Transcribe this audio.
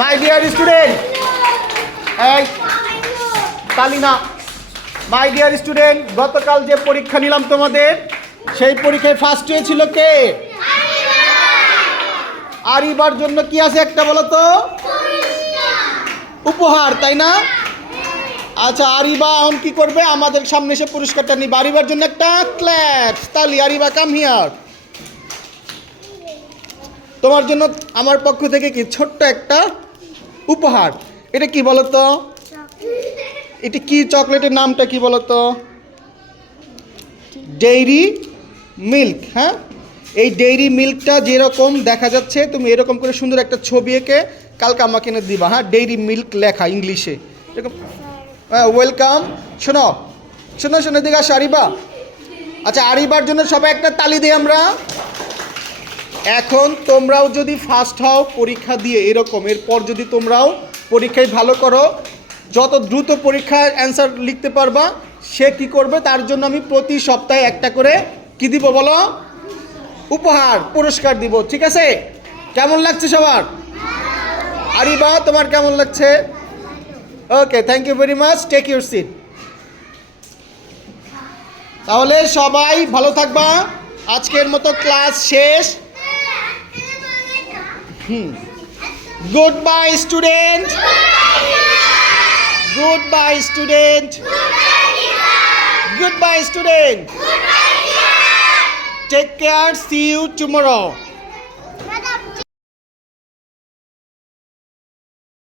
My dear student, এই তালি না। মাই ডিয়ার স্টুডেন্ট, গতকাল যে পরীক্ষা নিলাম তোমাদের, সেই পরীক্ষায় ফার্স্ট হয়েছিল কে? আরিবার জন্য কি আছে একটা বলো তো? উপহার, তাই না? আচ্ছা, আরিবা এখন কি করবে? আমাদের সামনে এসে পুরস্কারটা নিবে। আরিবার জন্য একটা ক্ল্যাপ, তালি। আরিবা, কাম হিয়ার। তোমার জন্য আমার পক্ষ থেকে কি ছোট্ট একটা উপহার। এটা কি বলো তো? এটা কি চকলেটের নামটা কি বলো তো? Dairy milk. হ্যাঁ, এই ডেইরি মিল্কটা যেরকম দেখা যাচ্ছে, তুমি এরকম করে সুন্দর একটা ছবি এঁকে কালকে আমাকে এনে দিবা। হ্যাঁ, ডেইরি মিল্ক লেখা ইংলিশে এরকম। ওয়েলকাম। শোনো শোনো শোনো, দিকে আসো আরিবা। আচ্ছা, আরিবার জন্য সবাই একটা তালি দিই আমরা। এখন তোমরাও যদি ফার্স্ট হও পরীক্ষা দিয়ে এরকম, এরপর যদি তোমরাও পরীক্ষায় ভালো করো, যত দ্রুত পরীক্ষার অ্যান্সার লিখতে পারবা, সে কি করবে তার জন্য আমি প্রতি সপ্তাহে একটা করে কি দিব বলো? উপহার, পুরস্কার দিব। ঠিক আছে? কেমন লাগছে সবার? আরিবা, তোমার কেমন লাগছে? Okay, thank you very much. Take your seat. তাহলে সবাই ভালো থাকবা। আজকের মতো ক্লাস শেষ। Goodbye student. Goodbye student. Goodbye student. Take care, see you tomorrow.